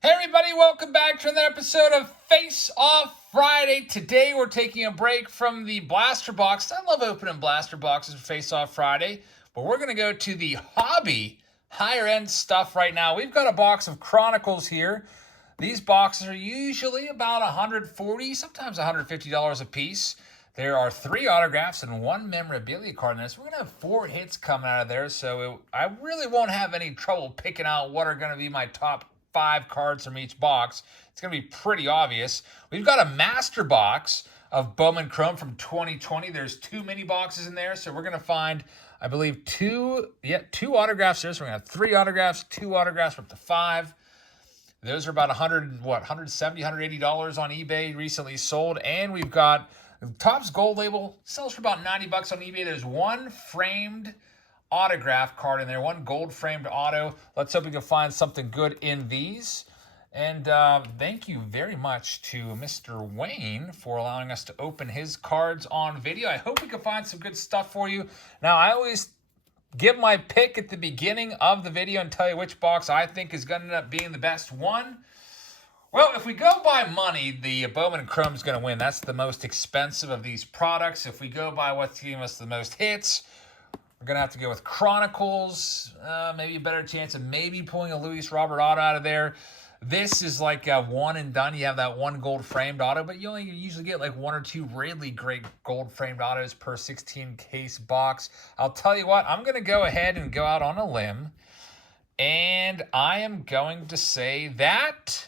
Hey everybody, welcome back to another episode of Face Off Friday. Today we're taking a break from the blaster box. I love opening blaster boxes for Face Off Friday, but we're going to go to the hobby higher end stuff right now. We've got a box of Chronicles here. These boxes are usually about $140, sometimes $150 a piece. There are 3 autographs and 1 memorabilia card in this. We're going to have 4 hits coming out of there, so I really won't have any trouble picking out what are going to be my top 5 cards from each box. It's going to be pretty obvious. We've got a master box of Bowman Chrome from 2020. There's 2 mini boxes in there, so we're going to find, I believe, 2 autographs there. So we're going to have 3 autographs, 2 autographs, up to 5. Those are about $170, $180 on eBay, recently sold. And we've got Topps Gold Label, sells for about $90 on eBay. There's 1 framed autograph card in there, 1 gold framed auto. Let's hope we can find something good in these. And thank you very much to Mr. Wayne for allowing us to open his cards on video. I hope we can find some good stuff for you. Now, I always give my pick at the beginning of the video and tell you which box I think is going to end up being the best one. Well, if we go by money, the Bowman Chrome is going to win. That's the most expensive of these products. If we go by what's giving us the most hits, we're going to have to go with Chronicles. Maybe a better chance of maybe pulling a Luis Robert auto out of there. This is like a one and done. You have that 1 gold framed auto, but you only usually get like 1 or 2 really great gold framed autos per 16 case box. I'll tell you what, I'm going to go ahead and go out on a limb, and I am going to say that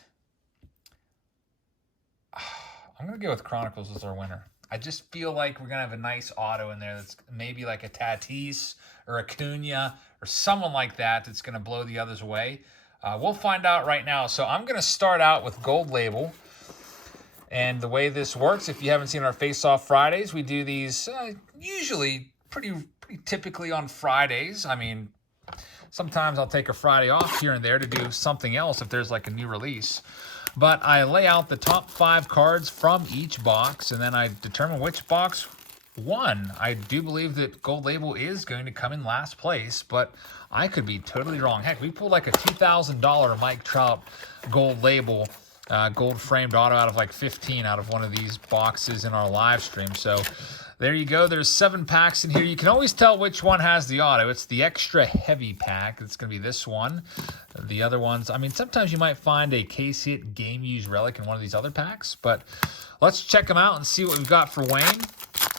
I'm going to go with Chronicles as our winner. I just feel like we're going to have a nice auto in there that's maybe like a Tatis or a Cunha or someone like that that's going to blow the others away. We'll find out right now. So I'm going to start out with Gold Label. And the way this works, if you haven't seen our Face Off Fridays, we do these usually pretty typically on Fridays. I mean, sometimes I'll take a Friday off here and there to do something else if there's like a new release. But I lay out the top 5 cards from each box, and then I determine which box won. I do believe that Gold Label is going to come in last place, but I could be totally wrong. Heck, we pulled like a $2,000 Mike Trout Gold Label, gold framed auto out of like 15 out of one of these boxes in our live stream. So there you go. There's 7 packs in here. You can always tell which one has the auto. It's the extra heavy pack. It's going to be this one. The other ones, I mean, sometimes you might find a case hit game used relic in one of these other packs, but let's check them out and see what we've got for Wayne.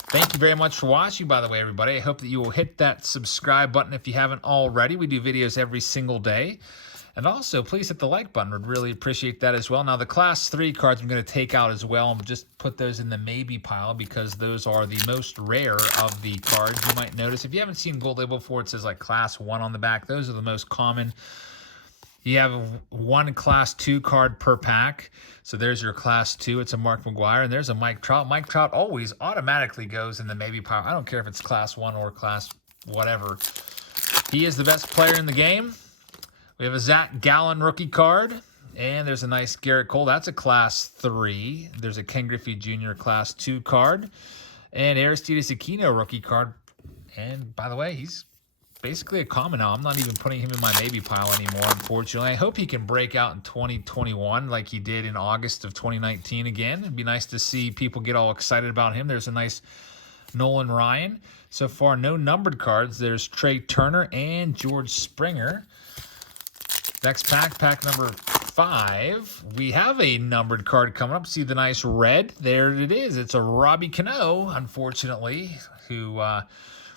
Thank you very much for watching, by the way, everybody. I hope that you will hit that subscribe button if you haven't already. We do videos every single day. And also, please hit the like button. Would really appreciate that as well. Now, the Class 3 cards I'm going to take out as well and just put those in the maybe pile because those are the most rare of the cards. You might notice, if you haven't seen Gold Label before, it says like Class 1 on the back. Those are the most common. You have 1 Class 2 card per pack. So there's your Class 2. It's a Mark McGwire, and there's a Mike Trout. Mike Trout always automatically goes in the maybe pile. I don't care if it's Class 1 or Class whatever. He is the best player in the game. We have a Zach Gallen rookie card, and there's a nice Garrett Cole. That's a Class 3. There's a Ken Griffey Jr. Class 2 card, and Aristides Aquino rookie card. And by the way, he's basically a common now. I'm not even putting him in my maybe pile anymore, unfortunately. I hope he can break out in 2021 like he did in August of 2019 again. It'd be nice to see people get all excited about him. There's a nice Nolan Ryan. So far, no numbered cards. There's Trey Turner and George Springer. Next pack, pack number 5. We have a numbered card coming up. See the nice red? There it is. It's a Robbie Cano, unfortunately, who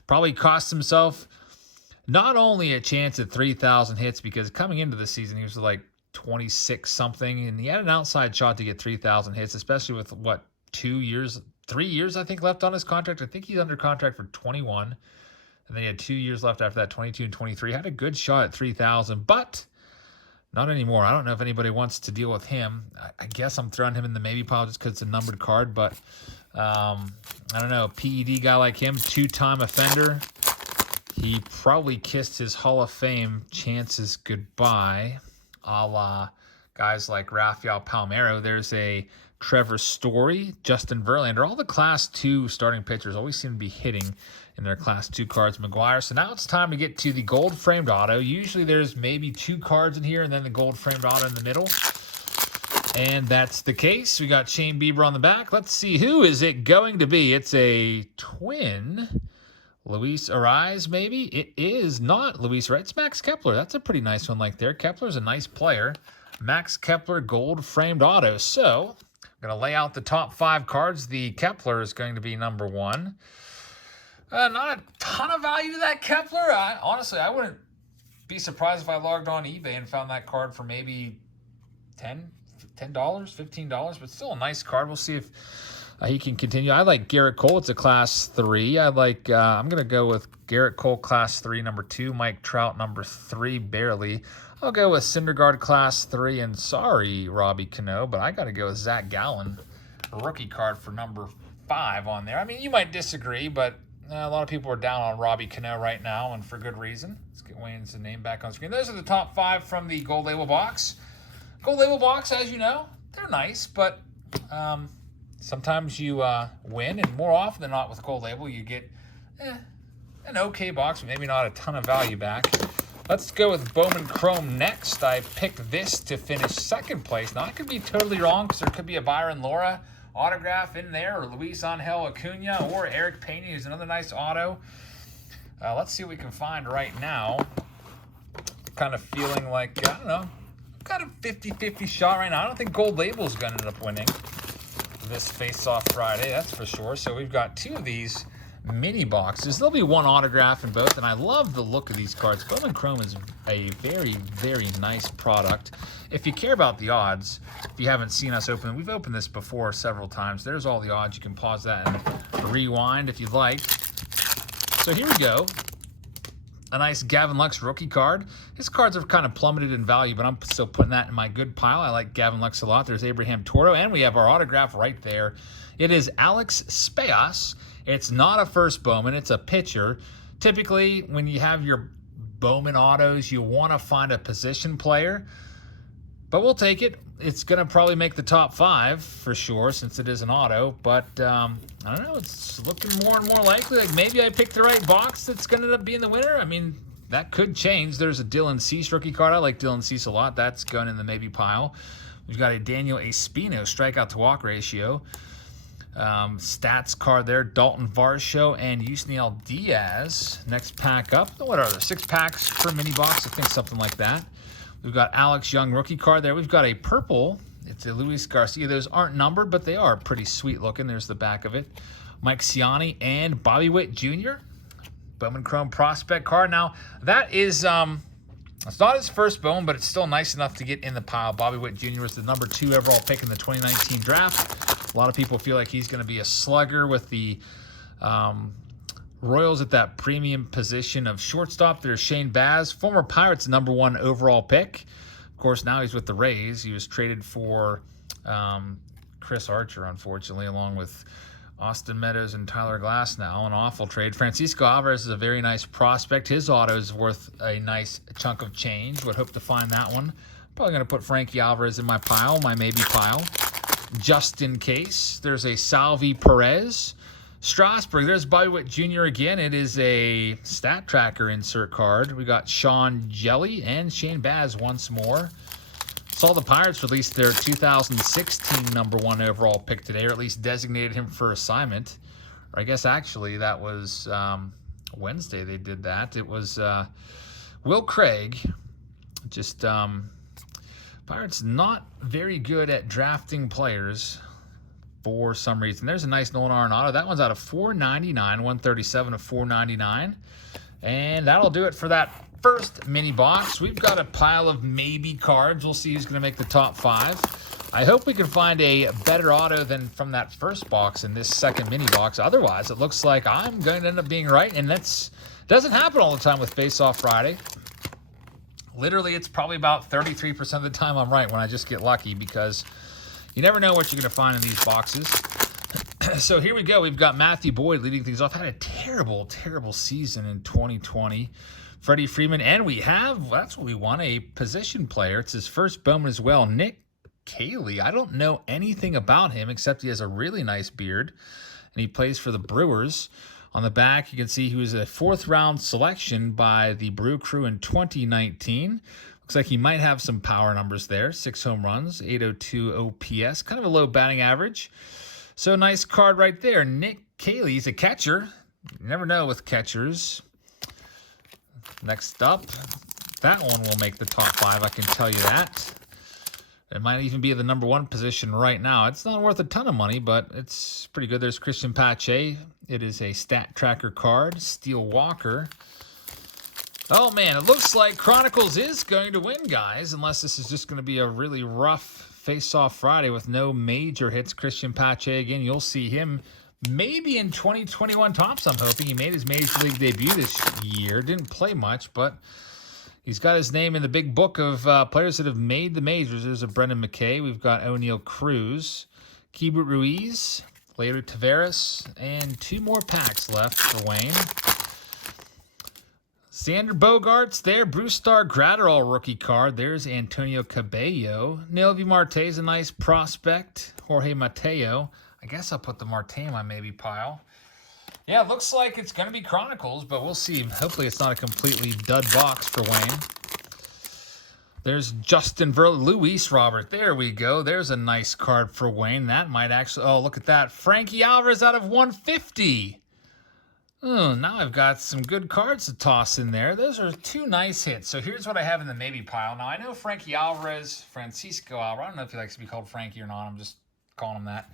probably cost himself not only a chance at 3,000 hits, because coming into the season, he was like 26-something, and he had an outside shot to get 3,000 hits, especially with, 3 years, I think, left on his contract. I think he's under contract for 21, and then he had 2 years left after that, 22 and 23. Had a good shot at 3,000, but not anymore. I don't know if anybody wants to deal with him. I guess I'm throwing him in the maybe pile just because it's a numbered card, but I don't know. A PED guy like him, 2-time offender. He probably kissed his Hall of Fame chances goodbye, a la guys like Rafael Palmeiro. There's a Trevor Story, Justin Verlander. All the Class 2 starting pitchers always seem to be hitting in their Class 2 cards. McGwire. So now it's time to get to the gold framed auto. Usually there's maybe 2 cards in here and then the gold framed auto in the middle. And that's the case. We got Shane Bieber on the back. Let's see, who is it going to be? It's a twin. Luis Ariz, maybe? It is not Luis Ariz. It's Max Kepler. That's a pretty nice one like there. Kepler's a nice player. Max Kepler gold framed auto. So I'm going to lay out the top 5 cards. The Kepler is going to be number 1. Not a ton of value to that Kepler. Honestly, I wouldn't be surprised if I logged on eBay and found that card for maybe $10, $15, but still a nice card. We'll see if he can continue. I like Garrett Cole. It's a Class 3. I'm going to go with Garrett Cole, Class 3, number 2. Mike Trout, number 3, barely. I'll go with Syndergaard, Class 3, and sorry, Robbie Cano, but I got to go with Zach Gallen, a rookie card for number 5 on there. I mean, you might disagree, but a lot of people are down on Robbie Cano right now, and for good reason. Let's get Wayne's name back on screen. Those are the top 5 from the Gold Label box. Gold Label box, as you know, they're nice, but sometimes you win, and more often than not with Gold Label, you get an okay box, but maybe not a ton of value back. Let's go with Bowman Chrome next. I picked this to finish 2nd place. Now, I could be totally wrong because there could be a Byron Laura autograph in there, or Luis Angel Acuna, or Eric Pena, who's another nice auto. Let's see what we can find right now. Kind of feeling like, I don't know, got a 50-50 shot right now. I don't think Gold Label is going to end up winning this Face-Off Friday, that's for sure. So we've got 2 of these mini boxes. There'll be 1 autograph in both, and I love the look of these cards. Bowman Chrome is a very, very nice product. If you care about the odds, if you haven't seen us open, we've opened this before several times. There's all the odds. You can pause that and rewind if you'd like. So here we go. A nice Gavin Lux rookie card. His cards have kind of plummeted in value, but I'm still putting that in my good pile. I like Gavin Lux a lot. There's Abraham Toro, and we have our autograph right there. It is Alex Speas. It's not a first Bowman. It's a pitcher. Typically, when you have your Bowman autos, you want to find a position player, but we'll take it. It's going to probably make the top 5 for sure since it is an auto, but I don't know. It's looking more and more likely. Like maybe I picked the right box that's going to end up being the winner. I mean, that could change. There's a Dylan Cease rookie card. I like Dylan Cease a lot. That's going in the maybe pile. We've got a Daniel Espino strikeout to walk ratio. Stats card there, Dalton Varsho and Yusniel Diaz. Next pack up. What are there? 6 packs per mini box? I think something like that. We've got Alex Young rookie card there. We've got a purple. It's a Luis Garcia. Those aren't numbered, but they are pretty sweet looking. There's the back of it. Mike Ciani and Bobby Witt Jr. Bowman Chrome prospect card. Now, that is, it's not his first Bowman, but it's still nice enough to get in the pile. Bobby Witt Jr. was the number 2 overall pick in the 2019 draft. A lot of people feel like he's going to be a slugger with the Royals at that premium position of shortstop. There's Shane Baz, former Pirates number 1 overall pick. Of course, now he's with the Rays. He was traded for Chris Archer, unfortunately, along with Austin Meadows and Tyler Glass now. An awful trade. Francisco Alvarez is a very nice prospect. His auto is worth a nice chunk of change. Would hope to find that one. Probably going to put Frankie Alvarez in my pile, my maybe pile, just in case. There's a Salvi Perez. Strasburg, there's Bobby Witt Jr. again. It is a stat tracker insert card. We got Sean Jelly and Shane Baz once more. Saw the Pirates released their 2016 number 1 overall pick today, or at least designated him for assignment. Or I guess actually that was Wednesday they did that. It was Will Craig. Just Pirates not very good at drafting players for some reason. There's a nice Nolan Arenado. That one's out of 499, 137 of 499. And that'll do it for that first mini box. We've got a pile of maybe cards. We'll see who's going to make the top 5. I hope we can find a better auto than from that first box in this second mini box. Otherwise, it looks like I'm going to end up being right, and that's doesn't happen all the time with Face-Off Friday. Literally, it's probably about 33% of the time I'm right when I just get lucky, because you never know what you're going to find in these boxes. So here we go. We've got Matthew Boyd leading things off. Had a terrible, terrible season in 2020. Freddie Freeman, and we have, that's what we want, a position player. It's his first Bowman as well. Nick Caley. I don't know anything about him except he has a really nice beard, and he plays for the Brewers. On the back, you can see he was a 4th-round selection by the Brew Crew in 2019. Looks like he might have some power numbers there. 6 home runs, 802 OPS, kind of a low batting average. So nice card right there. Nick Cayley, he's a catcher. You never know with catchers. Next up, that one will make the top 5, I can tell you that. It might even be the #1 position right now. It's not worth a ton of money, but it's pretty good. There's Christian Pache. It is a stat tracker card. Steele Walker. Oh, man, it looks like Chronicles is going to win, guys, unless this is just going to be a really rough face-off Friday with no major hits. Christian Pache, again, you'll see him maybe in 2021 Topps, I'm hoping. He made his Major League debut this year. Didn't play much, but he's got his name in the big book of players that have made the majors. There's a Brendan McKay. We've got O'Neal Cruz, Keibert Ruiz, Leury Taveras, and 2 more packs left for Wayne. Xander Bogaerts there. Bruce Star Gratterall rookie card. There's Antonio Cabello. Nelvi Marte is a nice prospect. Jorge Mateo. I guess I'll put the Marte in my maybe pile. Yeah, it looks like it's going to be Chronicles, but we'll see. Hopefully it's not a completely dud box for Wayne. There's Justin Verlander. Luis Robert. There we go. There's a nice card for Wayne. That might actually... Oh, look at that. Frankie Alvarez out of 150. Oh, now I've got some good cards to toss in there. Those are 2 nice hits. So here's what I have in the maybe pile. Now, I know Frankie Alvarez, Francisco Alvarez. I don't know if he likes to be called Frankie or not. I'm just calling him that.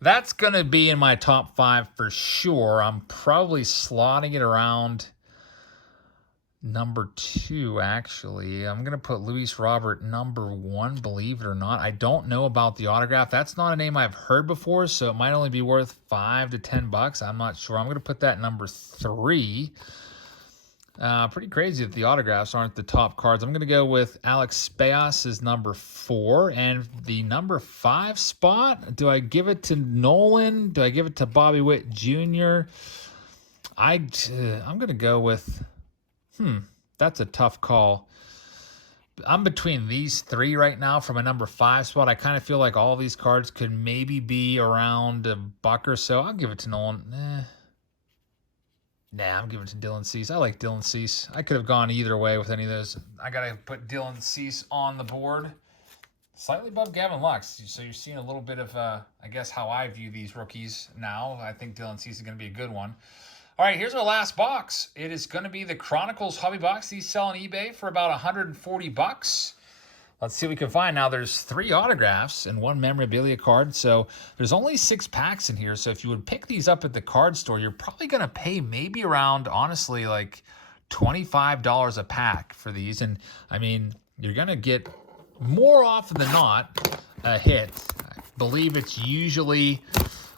That's going to be in my top 5 for sure. I'm probably slotting it around #2, actually. I'm going to put Luis Robert #1, believe it or not. I don't know about the autograph. That's not a name I've heard before, so it might only be worth $5 to $10. I'm not sure. I'm going to put that #3. Pretty crazy that the autographs aren't the top cards. I'm going to go with Alex Speas as #4. And the #5 spot, do I give it to Nolan? Do I give it to Bobby Witt Jr.? I'm going to go with... that's a tough call. I'm between these 3 right now for my #5 spot. I kind of feel like all these cards could maybe be around $1 or so. I'll give it to Nolan. Nah, I'm giving it to Dylan Cease. I like Dylan Cease. I could have gone either way with any of those. I got to put Dylan Cease on the board. Slightly above Gavin Lux. So you're seeing a little bit of, I guess, how I view these rookies now. I think Dylan Cease is going to be a good one. All right, here's our last box. It is going to be the Chronicles Hobby Box. These sell on eBay for about $140. Let's see what we can find. Now, there's 3 autographs and 1 memorabilia card, so there's only 6 packs in here. So if you would pick these up at the card store, you're probably going to pay maybe around, honestly, like $25 a pack for these. And, I mean, you're going to get more often than not a hit. I believe it's usually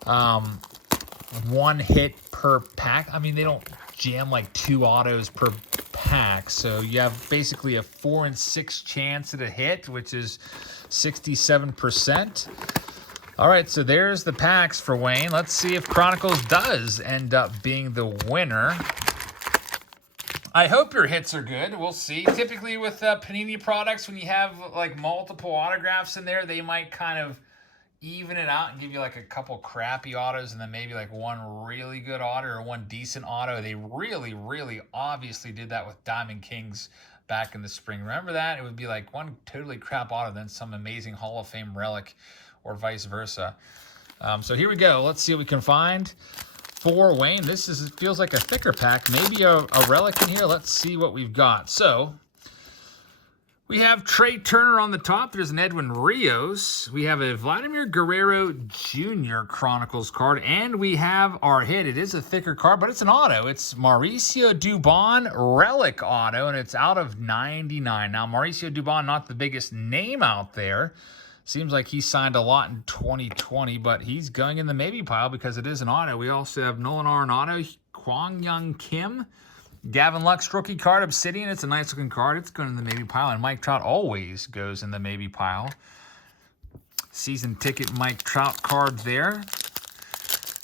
1 hit per pack. I mean, they don't jam like 2 autos per pack, so you have basically a 4 in 6 chance at a hit, which is 67%. All right, so there's the packs for Wayne. Let's see if Chronicles does end up being the winner. I hope your hits are good. We'll see. Typically with Panini products, when you have like multiple autographs in there, they might kind of even it out and give you like a couple crappy autos and then maybe like 1 really good auto or 1 decent auto. They really, really obviously did that with Diamond Kings back in the spring. Remember that? It would be like 1 totally crap auto, then some amazing Hall of Fame relic or vice versa. So here we go. Let's see what we can find for Wayne. This feels like a thicker pack. Maybe a relic in here. Let's see what we've got. So we have Trey Turner on the top. There's an Edwin Rios. We have a Vladimir Guerrero Jr. Chronicles card. And we have our hit. It is a thicker card, but it's an auto. It's Mauricio Dubon Relic auto, and it's out of 99. Now, Mauricio Dubon, not the biggest name out there. Seems like he signed a lot in 2020, but he's going in the maybe pile because it is an auto. We also have Nolan Arenado, Kwang Young Kim, Gavin Lux rookie card, Obsidian. It's a nice looking card. It's going in the maybe pile. And Mike Trout always goes in the maybe pile. Season ticket Mike Trout card there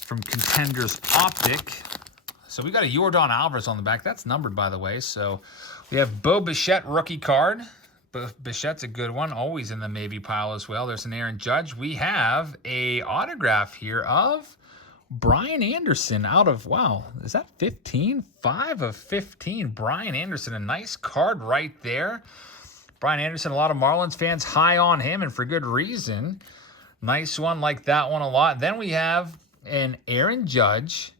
from Contenders Optic. So we got a Yordan Alvarez on the back. That's numbered, by the way. So we have Bo Bichette rookie card. Bichette's a good one. Always in the maybe pile as well. There's an Aaron Judge. We have a autograph here of Brian Anderson out of, wow, is that 15? 5 of 15. Brian Anderson, a nice card right there Brian Anderson, a lot of Marlins fans high on him, and for good reason. Nice one, like that one a lot. Then we have an Aaron Judge.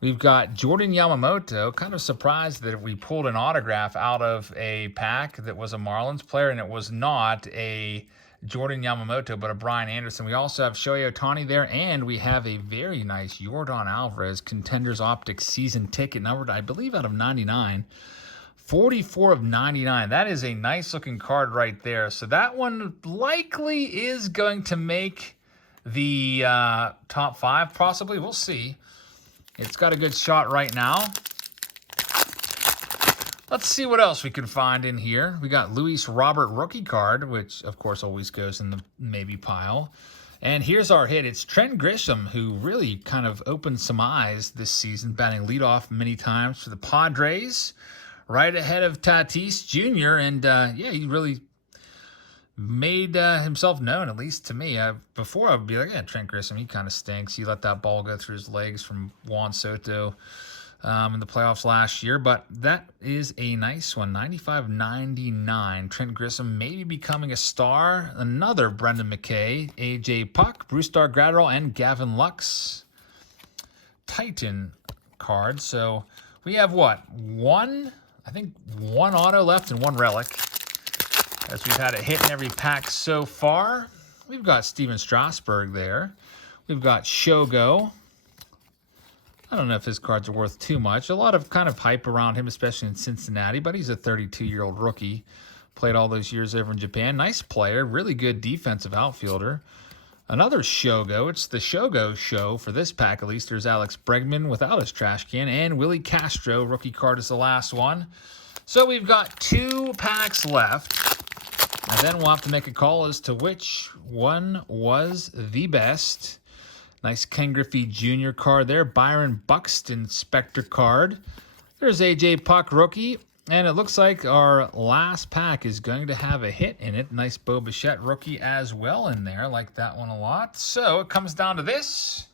We've got Jordan Yamamoto. Kind of surprised that we pulled an autograph out of a pack that was a Marlins player, and it was not a Jordan Yamamoto, but a Brian Anderson. We also have Shohei Ohtani there, and we have a very nice Yordan Alvarez Contenders Optics season ticket, numbered, I believe, out of 99. 44 of 99. That is a nice-looking card right there. So that one likely is going to make the top 5, possibly. We'll see. It's got a good shot right now. Let's see what else we can find in here. We got Luis Robert rookie card, which, of course, always goes in the maybe pile. And here's our hit. It's Trent Grisham, who really kind of opened some eyes this season, batting leadoff many times for the Padres, right ahead of Tatis Jr. And, yeah, he really made himself known, at least to me. Before, I would be like, yeah, Trent Grisham, he kind of stinks. He let that ball go through his legs from Juan Soto in the playoffs last year, but that is a nice one. 95-99. Trent Grisham maybe becoming a star. Another Brendan McKay, AJ Puck, Brusdar Graterol, and Gavin Lux Titan card. So we have what? I think one auto left and one relic, as we've had a hit in every pack so far. We've got Steven Strasburg there. We've got Shogo. I don't know if his cards are worth too much. A lot of kind of hype around him, especially in Cincinnati, but he's a 32-year-old rookie. Played all those years over in Japan. Nice player, really good defensive outfielder. Another Shogo. It's the Shogo show for this pack, at least. There's Alex Bregman without his trash can, and Willie Castro. Rookie card is the last one. So we've got 2 packs left. And then we'll have to make a call as to which one was the best. Nice Ken Griffey Jr. card there. Byron Buxton Spectre card. There's AJ Puck rookie. And it looks like our last pack is going to have a hit in it. Nice Bo Bichette rookie as well in there. Like that one a lot. So it comes down to this.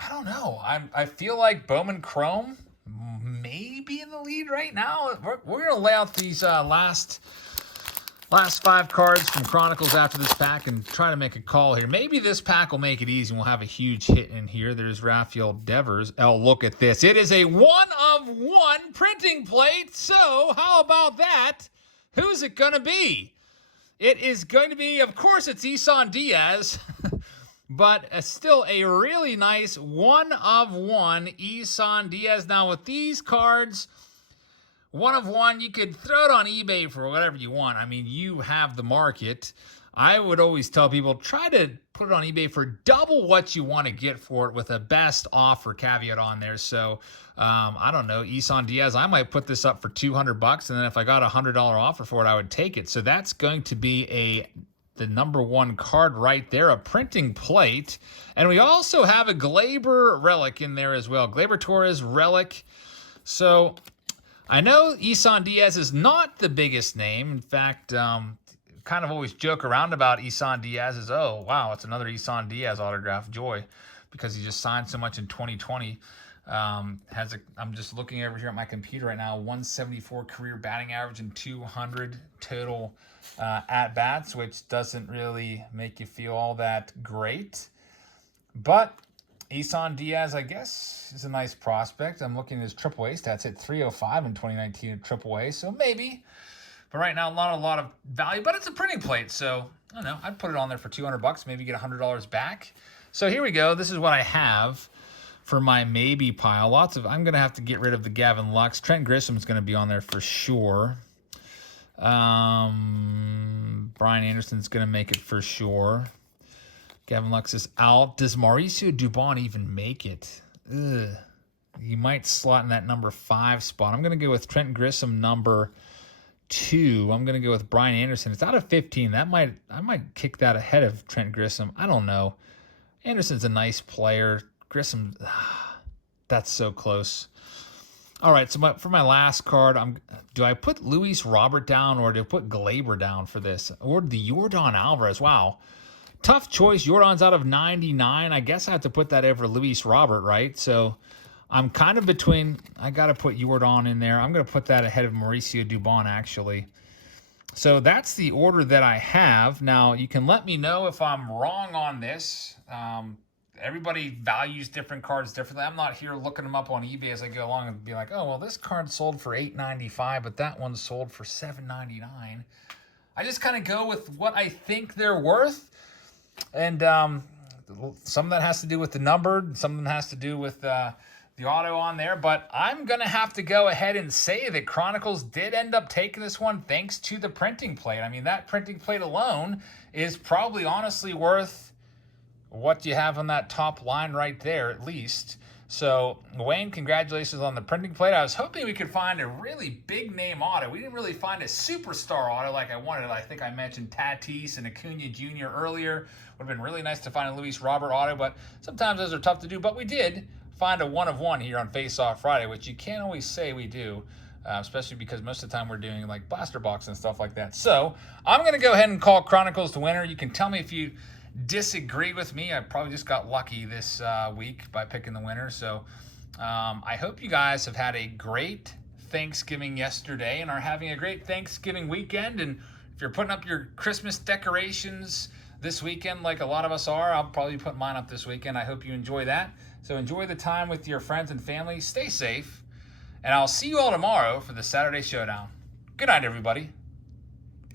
I don't know. I feel like Bowman Chrome may be in the lead right now. We're going to lay out these last 5 cards from Chronicles after this pack and try to make a call here. Maybe this pack will make it easy and we'll have a huge hit in here. There's Rafael Devers. Oh, look at this. It is a 1-of-1 printing plate. So how about that? Who's it going to be? It is going to be, of course, it's Isan Diaz. But still a really nice 1-of-1 Isan Diaz. Now with these cards, 1-of-1, you could throw it on eBay for whatever you want. I mean, you have the market. I would always tell people, try to put it on eBay for double what you want to get for it with a best offer caveat on there. So, I don't know, Isan Diaz, I might put this up for $200, and then if I got a $100 offer for it, I would take it. So that's going to be the number 1 card right there, a printing plate. And we also have a Glaber relic in there as well. Glaber Torres relic. So I know Isan Diaz is not the biggest name. In fact, kind of always joke around about Isan Diaz as, oh, wow, it's another Isan Diaz autograph. Joy, because he just signed so much in 2020. I'm just looking over here at my computer right now, 174 career batting average and 200 total at-bats, which doesn't really make you feel all that great. But Isan Diaz, I guess, is a nice prospect. I'm looking at his AAA stats, hit 305 in 2019 at AAA, so maybe. But right now, not a lot of value, but it's a printing plate, so I don't know. I'd put it on there for $200, maybe get $100 back. So here we go. This is what I have for my maybe pile. I'm going to have to get rid of the Gavin Lux. Trent Grisham's going to be on there for sure. Brian Anderson's going to make it for sure. Gavin Lux is out. Does Mauricio Dubon even make it? Ugh. He might slot in that number 5 spot. I'm going to go with Trent Grisham number 2. I'm going to go with Brian Anderson. It's out of 15. I might kick that ahead of Trent Grisham. I don't know. Anderson's a nice player. Grisham, that's so close. All right, so for my last card, do I put Luis Robert down or do I put Glaber down for this? Or the Yordan Alvarez? Wow. Tough choice. Jordan's out of 99. I guess I have to put that over Luis Robert, right? So I'm kind of between. I got to put Yordan in there. I'm going to put that ahead of Mauricio Dubon, actually. So that's the order that I have. Now, you can let me know if I'm wrong on this. Everybody values different cards differently. I'm not here looking them up on eBay as I go along and be like, oh, well, this card sold for $8.95, but that one sold for $7.99. I just kind of go with what I think they're worth. And some of that has to do with the numbered, some of them has to do with the auto on there. But I'm going to have to go ahead and say that Chronicles did end up taking this one thanks to the printing plate. I mean, that printing plate alone is probably honestly worth what you have on that top line right there, at least. So, Wayne, congratulations on the printing plate. I was hoping we could find a really big name auto. We didn't really find a superstar auto like I wanted. I think I mentioned Tatis and Acuna Jr. earlier. Would have been really nice to find a Luis Robert auto, but sometimes those are tough to do. But we did find a 1 of 1 here on Face Off Friday, which you can't always say we do, especially because most of the time we're doing like blaster box and stuff like that. So, I'm going to go ahead and call Chronicles the winner. You can tell me if you disagree with me. I probably just got lucky this week by picking the winner. So I hope you guys have had a great Thanksgiving yesterday and are having a great Thanksgiving weekend. And if you're putting up your Christmas decorations this weekend like a lot of us are, I'll probably put mine up this weekend. I hope you enjoy that. So enjoy the time with your friends and family. Stay safe. And I'll see you all tomorrow for the Saturday Showdown. Good night, everybody.